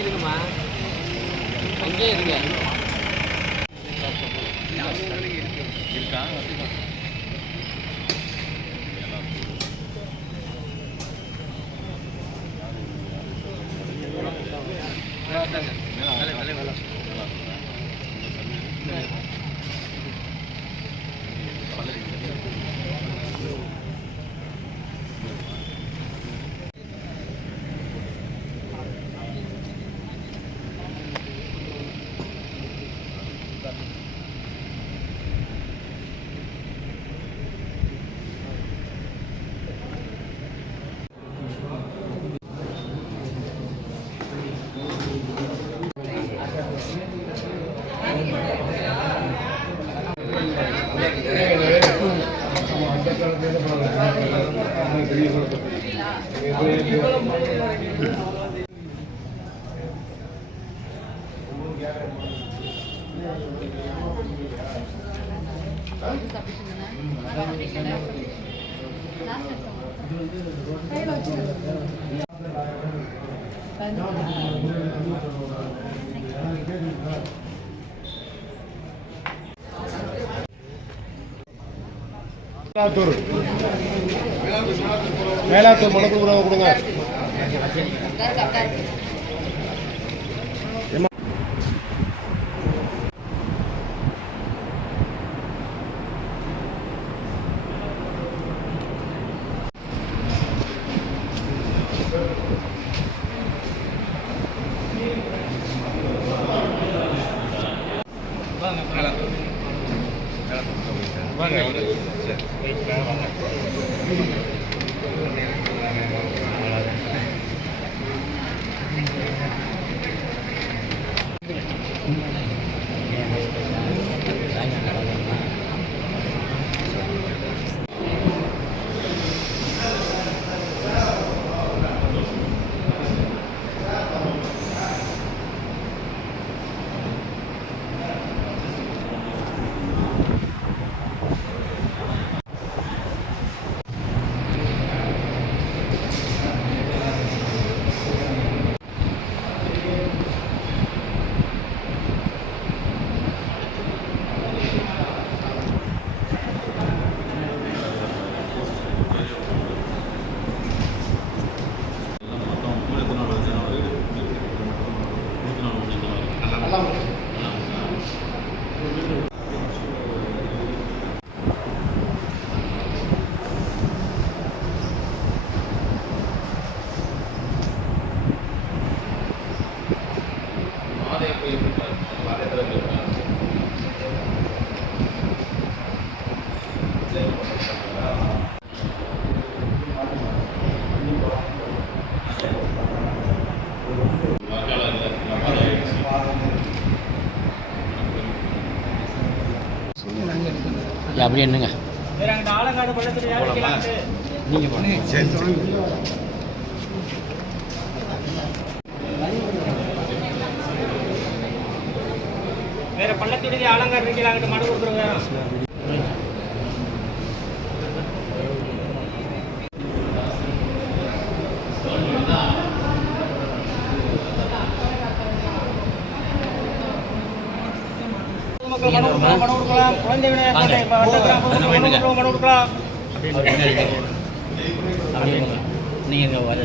இருக்குமா அங்கேயே இருங்க இருக்கா மேலாத்தூர் மணக்கூர் உணவு கொடுங்க. அப்படி என்னங்க வேற பள்ளத்துடைய ஆலங்காடு இருக்கீங்க மனு கொடுக்குறோங்க. குழந்தை மனு கொடுக்கலாம். நீங்க வர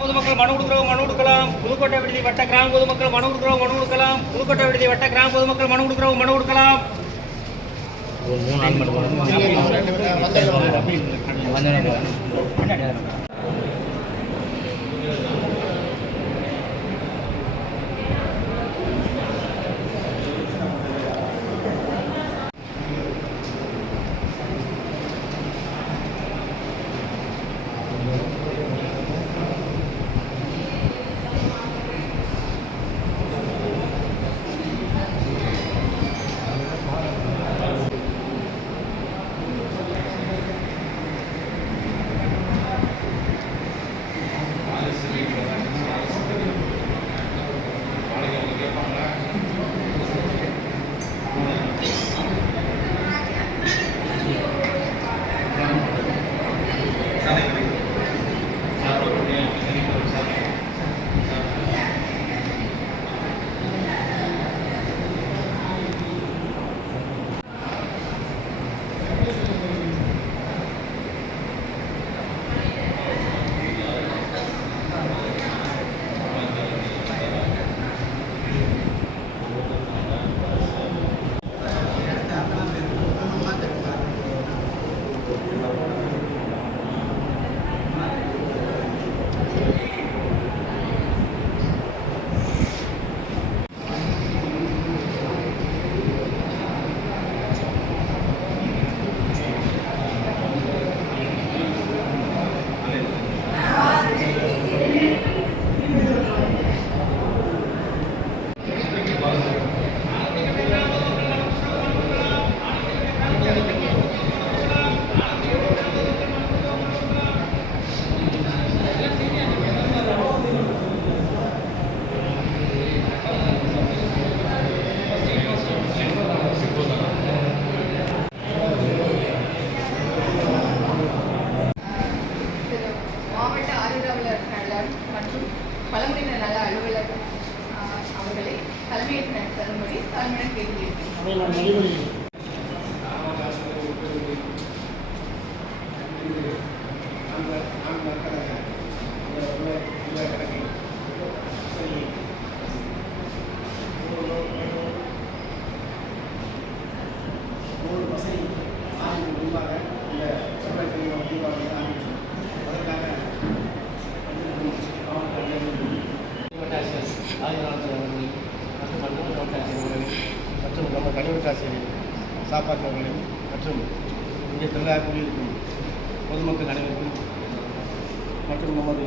பொதுமக்கள் மனு கொடுக்கலாம். புதுக்கோட்டை விடுதி வட்ட கிராம பொதுமக்கள் மனு கொடுக்கலாம். புதுக்கோட்டை விடுதி வட்ட கிராம பொதுமக்கள் மனு கொடுக்கலாம். பழங்குடியினர் நல அலுவலர் அவர்களை தலைமையேற்று தரும்படி தலைமையிடம் கேட்டுக்கொள்கிறேன். மற்றும் நம்ம கனிவட்டாசிரியர் சாப்பாட்டவர்களையும் மற்றும் இங்கே தொழிலாக கூடியிருக்கும் பொதுமக்கள் அனைவருக்கும் மற்றும் நமது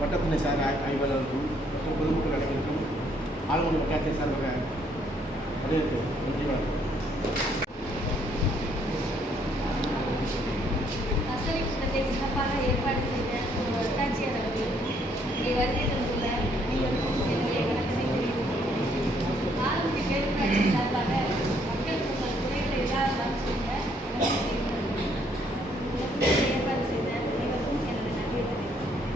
வட்டத்துணை சார் ஆய்வாளருக்கும் மற்றும் பொதுமக்கள் அனைவருக்கும் ஆளுநர் வட்டாட்சியர் சார்பாக வரவேற்பு. நன்றி, வணக்கம். சிறப்பாக ஏற்பாடு செய்த வட்டாட்சியர் அவர்கள் இங்கே வருகை தந்துள்ள அனைவருக்கும் என்னுடைய வணக்கத்தை தெரிவித்துக் ஆரம்பி பேரூராட்சி சார்பாக மக்கள் உங்கள் குறைகளை இல்லாததான் சொல்ல ஏற்பாடு செய்த அனைவருக்கும் எனது நன்றியை தெரிவித்துள்ளேன்.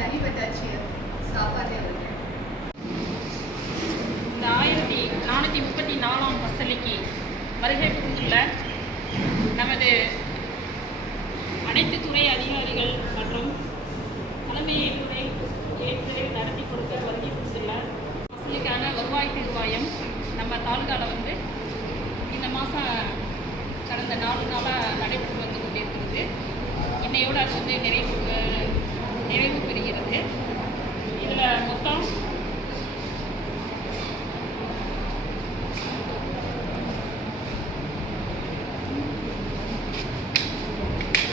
தனி வட்டாட்சியர் சாப்பாடு அவர்கள் இந்த 1434ஆம் பசலைக்கு வருகை புரிந்துள்ள நமது அனைத்து துறை அதிகாரிகள் மற்றும் தலைமை ஏற்று நடத்தி கொடுக்க வருகை புரிந்துள்ள பசலைக்கான வருவாய் தீர்வாயம் நம்ம தாலுகாவில் வந்து இந்த மாதம் கடந்த 4 நாளாக நடைபெற்று வந்து கொண்டிருக்கிறது. இன்னையோடு அது வந்து நிறைவு பெறுகிறது. இதில் மொத்தம்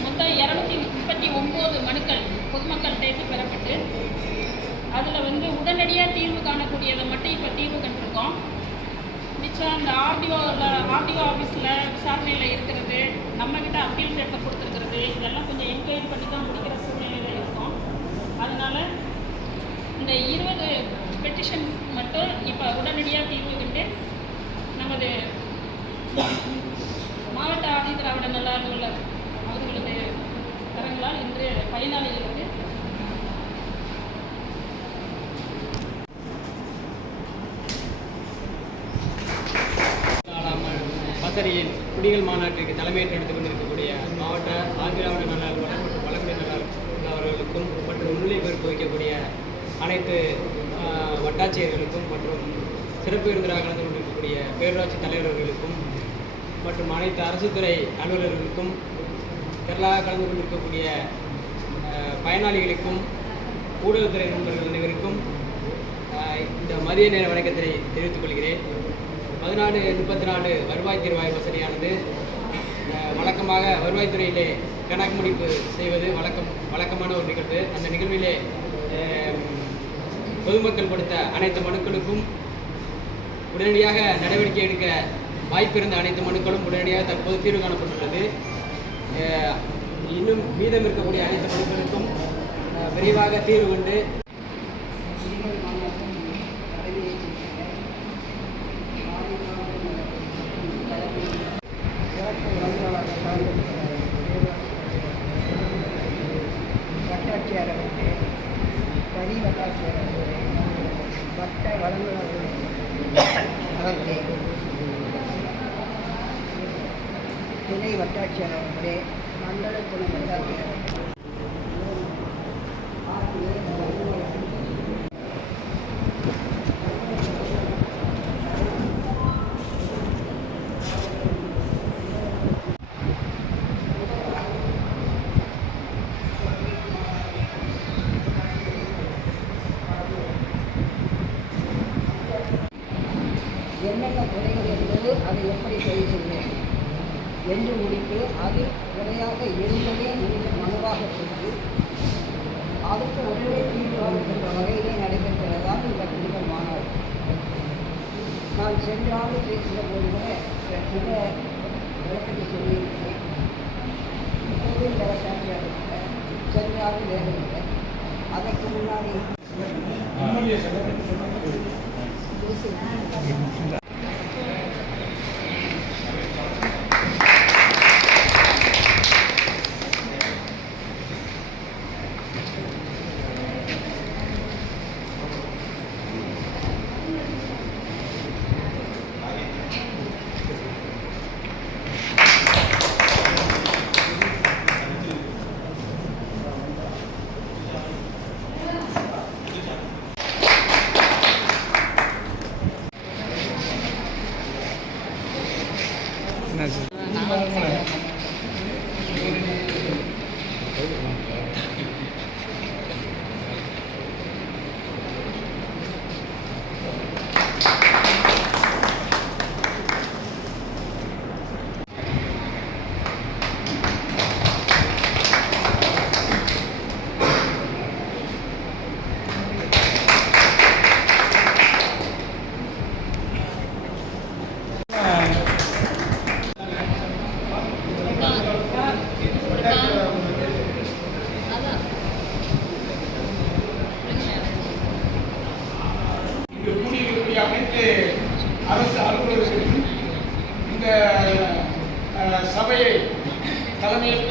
மொத்தம் 239 மனுக்கள் பொதுமக்கள் தேர்வு பெறப்பட்டு அதில் வந்து உடனடியாக தீர்வு காணக்கூடியதை மட்டும் இப்போ தீர்வு கண்டிருக்கோம். மிச்சம் அந்த ஆர்டிஓ ஆஃபீஸில் விசாரணையில் இருக்கிறது, நம்மக்கிட்ட அப்பீல் பேப்பர் கொடுத்துருக்கிறது, இதெல்லாம் கொஞ்சம் என்கொயரி பண்ணி தான் முடிக்கிற சூழ்நிலையில் இருக்கோம். அதனால் இந்த 20 பெட்டிஷன்ஸ் மட்டும் இப்போ உடனடியாக தீர்வு கண்டு நமது மாவட்ட ஆதிதிராவிட நல அலுவலர் அவர்களது கரங்களால் இன்று பயனாளிகளுக்கு பசரியின் குடிகள் மாநாட்டிற்கு தலைமையேற்று எடுத்துக் கொண்டிருக்கக்கூடிய மாவட்ட ஆதிதிராவிட நல அலுவலர் மற்றும் பழங்குடி நல அவர்களுக்கும் மற்றும் முன்னிலை பொறுப்பு வைக்கக்கூடிய அனைத்து வட்டாட்சியர்களுக்கும் மற்றும் சிறப்பு விருந்தினராக கலந்து கொண்டிருக்கக்கூடிய பேரூராட்சி தலைவர்களுக்கும் மற்றும் அனைத்து அரசுத்துறை அலுவலர்களுக்கும் திரளாக கலந்து கொண்டிருக்கக்கூடிய பயனாளிகளுக்கும் ஊடகத்துறை நண்பர்கள் அனைவருக்கும் இந்த மதிய நேர வணக்கத்தை தெரிவித்துக் கொள்கிறேன். 1434 வருவாய் தீர்வாய வசதியானது வழக்கமாக வருவாய்த்துறையிலே கணக்கு முடிப்பு செய்வது வழக்கமான ஒரு நிகழ்வு. அந்த நிகழ்விலே பொதுமக்கள் கொடுத்த அனைத்து மனுக்களுக்கும் உடனடியாக நடவடிக்கை எடுக்க வாய்ப்பிருந்த அனைத்து மனுக்களும் உடனடியாக தற்போது தீர்வு காணப்பட்டுள்ளது. இன்னும் மீதம் இருக்கக்கூடிய அனைத்து மனுக்களுக்கும் விரைவாக தீர்வு கொண்டு வட்டாட்சியர் அவர்களே, தனி வட்டாட்சியர் அவர்களே, வட்ட வழங்குநர் அவர்களே, துணை வட்டாட்சியர் அவர்களே, மண்டல துணை வட்டாட்சியர் என்னென்ன குறைகள் இருந்தது, அதை எப்படி சரி செய்வேன் என்று முடித்து அது குறையாக இருந்ததே நீங்கள் மனுவாக கொடுத்து அதுக்கு ஒரே தீர்வு என்ற வகையிலே நடைபெற்றதான் இந்த குடிகள் மாநாடு. நான் சென்ற ஆண்டு பேசுகிற போது கூட சில விளக்கத்தை சொல்லியிருக்கிறேன். கோவில் விவசாயியாக இருக்க சென்ற ஆண்டு வேலை இல்லை. அதற்கு முன்னாடி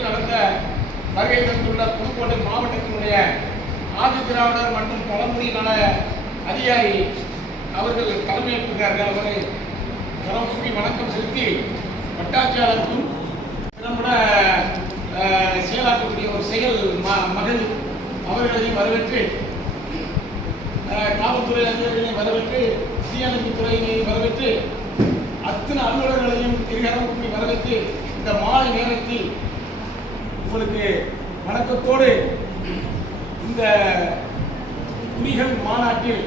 கூட்டத்தில் நடத்த வருகை தந்துள்ள புதுக்கோட்டை மாவட்டத்தினுடைய ஆதிதிராவிடர் மற்றும் பழங்குடி நல அதிகாரி அவர்கள் தலைமையேற்கிறார்கள். அவரை தலைமுறை வணக்கம் செலுத்தி வட்டாட்சியாளருக்கும் திறம்பட செயலாற்றக்கூடிய ஒரு செயல் மகள் அவர்களையும் வரவேற்று, காவல்துறை அதிகாரிகளையும் வரவேற்று, தீயணைப்பு துறையினையும் வரவேற்று, அத்தனை அலுவலர்களையும் இருகரம் வரவேற்று இந்த மாலை நேரத்தில் உங்களுக்கு வணக்கத்தோடு இந்த குடிகள் மாநாட்டில்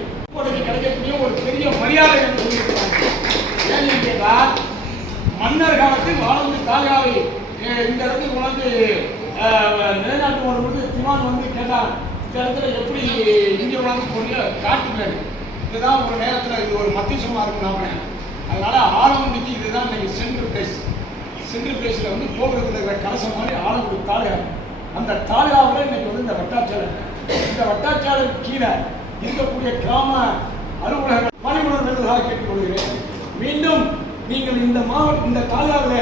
கிடைக்கக்கூடிய ஒரு பெரிய மரியாதை என்று சொல்லியிருக்கிறாங்க. ஏன்னு கேட்டால் மன்னர் காலத்தில் வாழமுடி தாயாவை இந்த இடத்தில் உணர்ந்து நிலைநாட்டு வரும்போது திவான் வந்து கேட்டால் இந்த இடத்துல எப்படி இங்கே உணர்ந்து போனீங்க காட்டுகிறாரு. இதுதான் ஒரு நேரத்தில் இது ஒரு மத்தியசமாக இருக்கும் நாம. அதனால ஆலங்குடிக்கு இதுதான் இன்னைக்கு சென்ட்ரல் பிளேஸில் வந்து போகிறதுல இருக்கிற கலசம் மாதிரி ஆலங்குடி தாயார். அந்த தாயாவில் இன்னைக்கு வந்து இந்த வட்டாட்சியாளர் கீழே இருக்கக்கூடிய கிராம அலுவலர்கள் பணிபுரிவர் வேண்டுதலாக கேட்டுக்கொள்கிறேன். மீண்டும் நீங்கள் இந்த தாயாவில்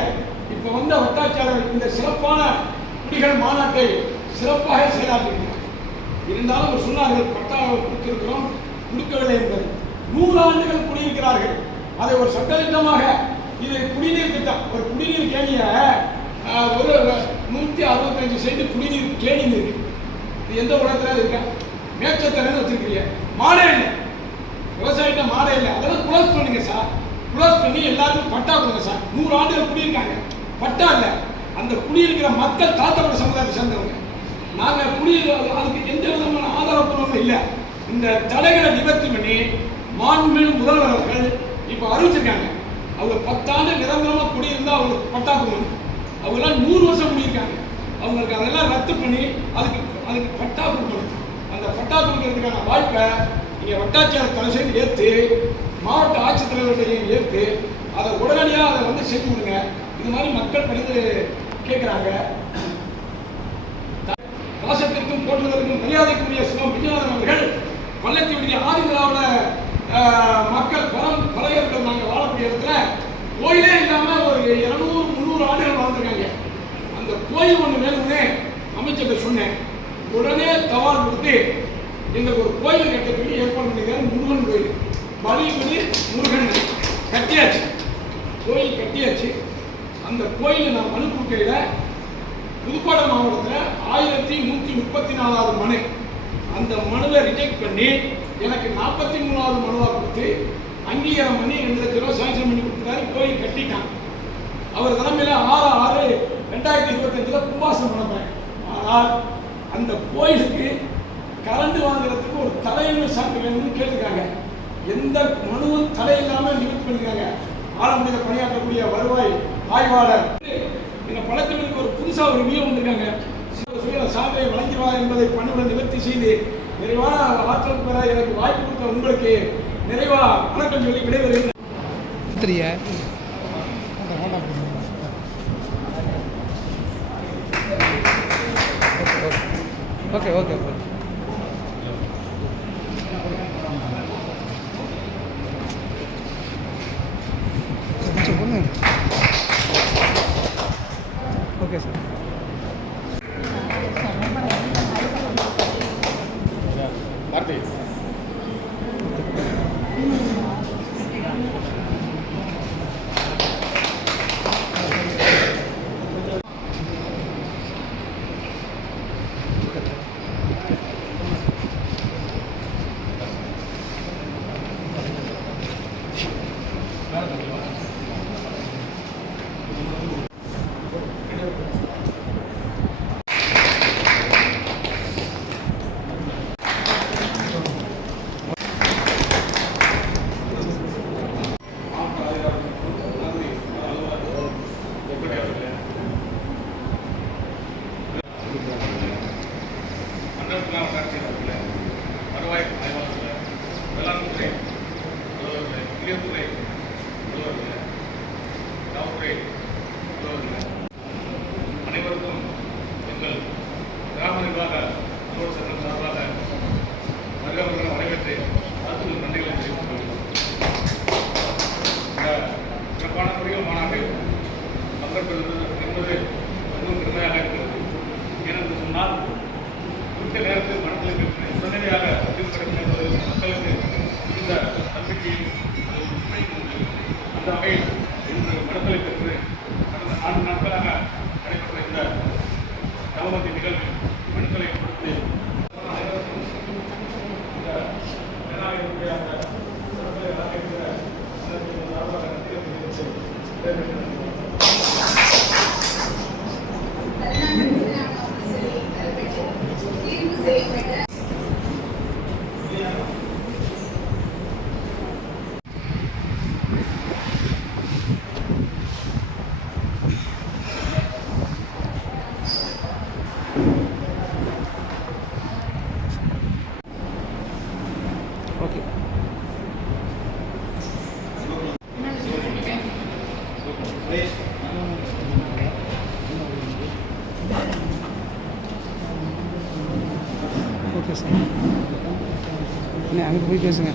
இப்போ வந்த வட்டாட்சியாளர் இந்த சிறப்பான குடிகள் மாநாட்டை சிறப்பாக செயலாற்றுகிறார். இருந்தாலும் ஒரு சொன்னார்கள், பட்டா கொடுத்திருக்கிறோம், கொடுக்கவில்லை என்பது. 100 ஆண்டுகள் குடியிருக்கிறார்கள். அதை ஒரு சட்டத்திட்டமாக இது குடிநீர் திட்டம், ஒரு குடிநீர் கேணிய ஒரு 165 சென்ட் குடிநீர் கேணின்னு இருக்கு. இது எந்த உலகத்தில் இருக்க மேச்சத்தனை வச்சிருக்கீங்க, மாடே இல்லை, விவசாயிட்ட மாடே இல்லை. அதெல்லாம் குளோஸ் பண்ணுங்க சார், குளோஸ் பண்ணி எல்லாருக்கும் பட்டா கொடுங்க சார். 100 ஆண்டுகள் குடியிருக்காங்க, பட்டா இல்லை. அந்த குடியிருக்கிற மக்கள் தாத்தப்பட சமுதாயத்தை சேர்ந்தவங்க. நாங்கள் அதுக்கு எந்த விதமான ஆதாரப்பூர்வமும் இல்லை. இந்த தடைகளை நிவர்த்தி பண்ணி மாண்புமிகு முதல்வர் அவர்கள் இப்போ அறிவிச்சிருக்காங்க. அவங்க 10 ஆண்டு நிரந்தரமாக குடியிருந்தால் அவங்களுக்கு பட்டா கொடுக்கணும். அவங்கெல்லாம் 100 வருஷம் குடியிருக்காங்க. அவங்களுக்கு அதெல்லாம் ரத்து பண்ணி அதுக்கு பட்டா கொடுக்கணும். அந்த பட்டா கொடுக்கறதுக்கான வாய்ப்பை நீங்கள் வட்டாட்சியாளர் தலை செய்து ஏற்று, மாவட்ட ஆட்சித்தலைவர்களையும் ஏற்று அதை உடனடியாக அதை வந்து செஞ்சு கொடுங்க. இது மாதிரி மக்கள் பணிந்து கேட்குறாங்க. பாசத்திற்கும் போற்றுவதற்கும் மரியாதைக்குரிய சிவம் விஞ்ஞானம் அவர்கள் பள்ளத்தி விடுதிய ஆதிதிராவிட மக்கள் பழையர்கள் நாங்கள் வாழக்கூடிய இடத்துல கோயிலே இல்லாமல் ஒரு 200-300 ஆண்டுகள் வாழ்ந்துருக்காங்க. அந்த கோயில் ஒன்று வேணும்னு அமைச்சர்கிட்ட சொன்னேன். உடனே தவால் கொடுத்து எங்களுக்கு ஒரு கோயில் கட்டத்துக்கு ஏற்பாடு பண்ணியிருக்காரு. முருகன் கோயில், பலிபடி முருகன் கட்டியாச்சு, கோயில் கட்டியாச்சு. அந்த கோயில் நான் மனு கொடுக்கையில் புதுக்கோட்டை மாவட்டத்தில் 1134வது மனு. அந்த மனுவை ரிஜெக்ட் பண்ணி எனக்கு 43வது மனுவாக கொடுத்து அங்கீகாரம் பண்ணி 2 லட்ச ரூபா சாங்ஷன் பண்ணி கொடுத்துட்டாரு. கோயில் கட்டிட்டான். அவர் தலைமையில் 6/6/2025 கும்பாசம் பண்ணப்பேன். ஆனால் அந்த கோயிலுக்கு கரண்ட் வாங்குறதுக்கு ஒரு தலைமை சாக்கு வேணும்னு கேட்டுருக்காங்க. எந்த மனுவும் தடை இல்லாமல் நிவர்த்தி பண்ணிருக்காங்க. ஆலங்குடியில் பணியாற்றக்கூடிய வருவாய் ஆய்வாளர் எங்கள் பழக்கங்களுக்கு ஒரு புதுசாக ஒரு வியூ வந்திருக்காங்க. சாதனை வழங்கிடுவார் என்பதை பணியுடன் நிவர்த்தி செய்து நிறைவான ஆற்றல் பெற எனக்கு வாய்ப்பு கொடுத்த உங்களுக்கு நிறைவா வணக்கம் சொல்லி விடைபெறுகிறேன். Okay okay okay okay sir. வார்த்தை தீர்வு செய்யப்பட்ட ஓகே. Okay sir. அண்ணே அங்கே போய் பேசுங்க.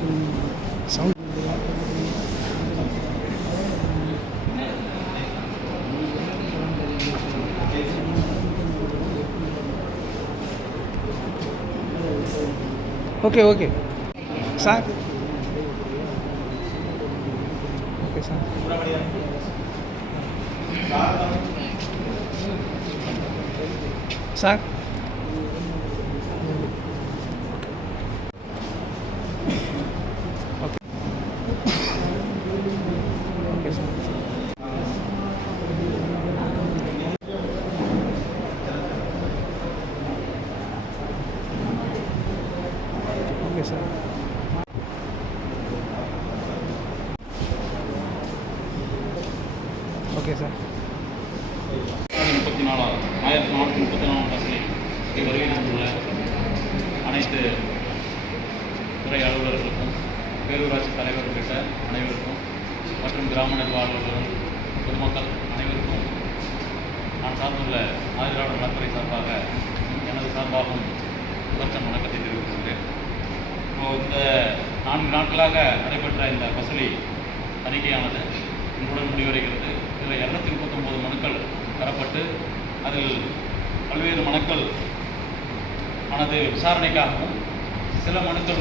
Sound okay okay sir. Okay sir. Sir okay okay sir. Okay sir. Okay sir. 1434 பஸ்ஸில் வருகை தந்துள்ள அனைத்து துறை அலுவலர்களுக்கும் பேரூராட்சி தலைவர் உள்ளிட்ட அனைவருக்கும் மற்றும் கிராம நிர்வாகர்களும் பொதுமக்கள் அனைவருக்கும் நான் சார்ந்துள்ள ஆதிராவிட நலத்துறை சார்பாக எனது சார்பாகவும் முதற்கண் வணக்கத்தை தெரிவிக்கின்றேன். இந்த 4 நாட்களாக நடைபெற்ற இந்த பஸ்ஸில் தணிக்கையானது இன்றுடன் முடிவடைகிறது. இதில் 239 மனுக்கள் பெறப்பட்டு அதில் பல்வேறு மனுக்கள் ஆனது விசாரணைக்காகவும் சில மனுக்கள்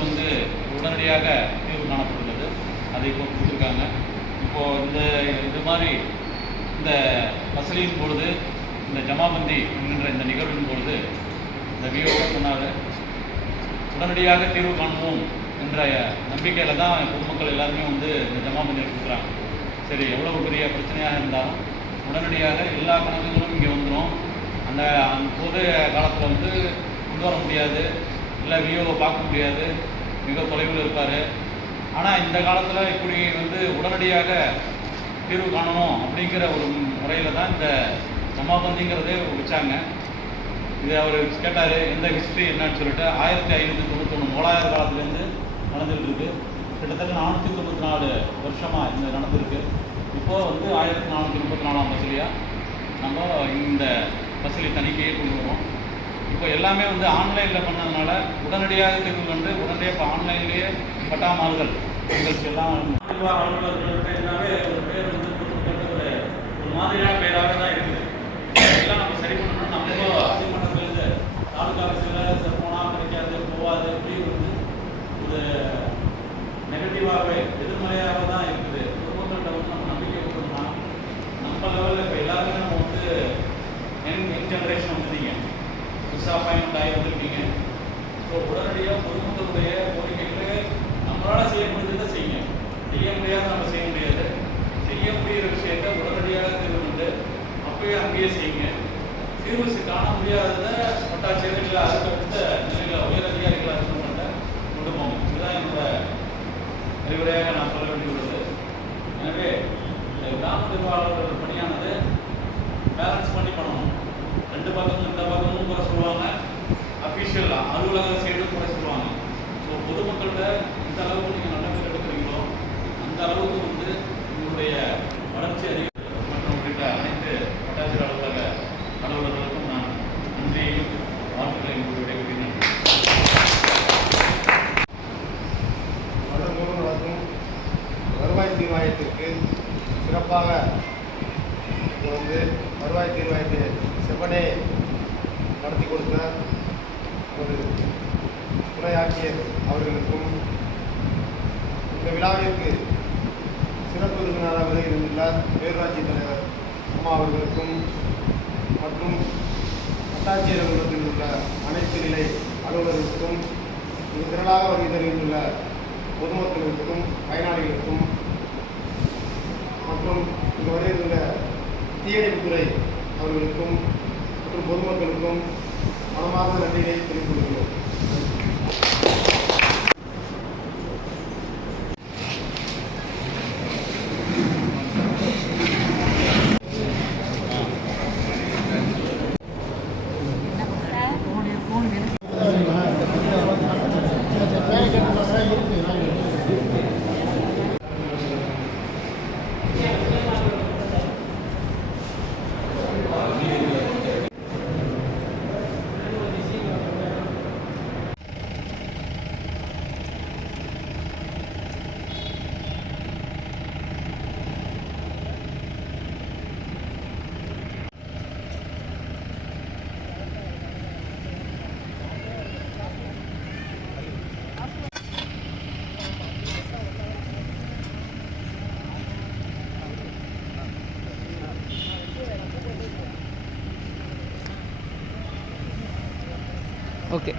உடனடியாக தீர்வு காணப்பட்டுள்ளது. அதை இப்போ கொடுத்துருக்காங்க. இப்போது இது மாதிரி இந்த வசதியின் பொழுது இந்த ஜமாபந்தி என்கின்ற இந்த நிகழ்வின் பொழுது இந்த விஓ சொன்னார், உடனடியாக தீர்வு காணுவோம் என்ற நம்பிக்கையில் தான் பொதுமக்கள் எல்லாருமே இந்த ஜமாபந்தி கொடுக்குறாங்க. சரி, எவ்வளவு பெரிய பிரச்சனையாக இருந்தாலும் உடனடியாக எல்லா கணக்குகளும் இங்கே வந்துடும். அந்த பொது காலத்தில் கொண்டு வர முடியாது, இல்லை விஓவை பார்க்க முடியாது, மிக தொலைவில் இருப்பார். ஆனால் இந்த காலத்தில் இப்படி உடனடியாக தீர்வு காணணும் அப்படிங்கிற ஒரு முறையில் தான் இந்த ஜமாபந்திங்கிறதே வச்சாங்க. இது அவர் கேட்டார் எந்த ஹிஸ்ட்ரி என்னன்னு சொல்லிட்டு 1591 மோலாயர் காலத்துலேருந்து நடந்துகிட்டு இருக்கு. கிட்டத்தட்ட 494 வருஷமாக இந்த நடந்திருக்கு. இப்போது 1434ஆம் பஸ்ஸிலியாக நம்ம இந்த பஸ்ஸிலி தணிக்கையை கொண்டு வரோம். இப்போ எல்லாமே ஆன்லைனில் பண்ணதுனால உடனடியாக தீர்வு கண்டு உடனடியாக இப்போ ஆன்லைன்லேயே பட்டாமாறுதல் நிகழ்ச்சி எல்லாம் அலுவலர்களுக்கு எல்லாமே ஒரு பேர் ஒரு மாதிரியான பேராக தான் இருக்குது. எல்லாம் நம்ம சரி பண்ணணும்னா நம்ம அதிமன்றத்துலேருந்து தாலுக்கா ஆஃபீஸில் போனால் கிடைக்காது, போகாது, இப்படி ஒரு நெகட்டிவாகவே எதிர்மறையாக தான் இருக்குது. பொதுமக்கள்கிட்ட நம்ம நம்பிக்கை கொடுத்தோம்னா நம்ம லெவலில் இப்போ எல்லாருமே நம்ம யங் ஜென்ரேஷன் வந்துட்டீங்க, புதுசாக அப்பாயின்மெண்ட் ஆகி வந்துருக்கீங்க. ஸோ உடனடியாக பொதுமக்களுடைய கோரிக்கைகளை நம்மளால் செய்ய முடிஞ்சதை செய்யுங்க. செய்ய முடியாத நம்ம செய்ய முடியாது. செய்ய முடிகிற விஷயத்தை உடனடியாக தீர்வு கொண்டு அப்பவே அங்கேயே செய்யுங்க. தீர்வு காண முடியாததை வட்டாட்சியர் இல்லை அதுக்கு அடுத்த நிலையில் உயர் அதிகாரிகள் அரசுகிட்ட கொண்டு போங்க. இதுதான் என்னோட அறிவுரையாக நான் சொல்ல வேண்டியுள்ளது. எனவே இந்த கிராம நிர்வாகர்கள் பணியானது பேலன்ஸ் பண்ணி பண்ணணும். 2 பக்கமும் இந்த பக்கமும் குறை சொல்லுவாங்க, அஃபீஷியல் அலுவலக சைடும் குறை சொல்லுவாங்க. ஸோ பொதுமக்கள்கிட்ட எந்த அளவுக்கு நீங்கள் நல்ல பேர் எடுக்கிறீங்களோ அந்த அளவுக்கு உங்களுடைய வளர்ச்சி அதிகம் மற்றும் உள்ளிட்ட அனைத்து வட்டாட்சியர் அலுவலக அலுவலர்களுக்கும் நான் நன்றியையும் வாழ்த்துக்களையும் விடைபெறுகிறேன். வருவாய் தீர்வாயத்திற்கு சிறப்பாக வருவாய் தீர்வாயத்தை செவ்வனே நடத்தி கொடுத்த ஒரு துணை ஆட்சியர் அவர்களுக்கும் இந்த விழாவிற்கு சிறப்பு விருந்தினராக இருந்துள்ள பேரூராட்சி தலைவர் அம்மா அவர்களுக்கும் மற்றும் வட்டாட்சியர் அலுவலகத்தில் உள்ள அனைத்து நிலை அலுவலர்களுக்கும் இது திரளாக வருகை தருகின்றுள்ள பொதுமக்களுக்கும் பயனாளிகளுக்கும் மற்றும் இங்கு வருகின்ற தீயணைப்புத்துறை அவர்களுக்கும் மற்றும் பொதுமக்களுக்கும் மனமார்ந்த நன்றியை தெரிவித்துக் கொள்கிறோம். ஓகே.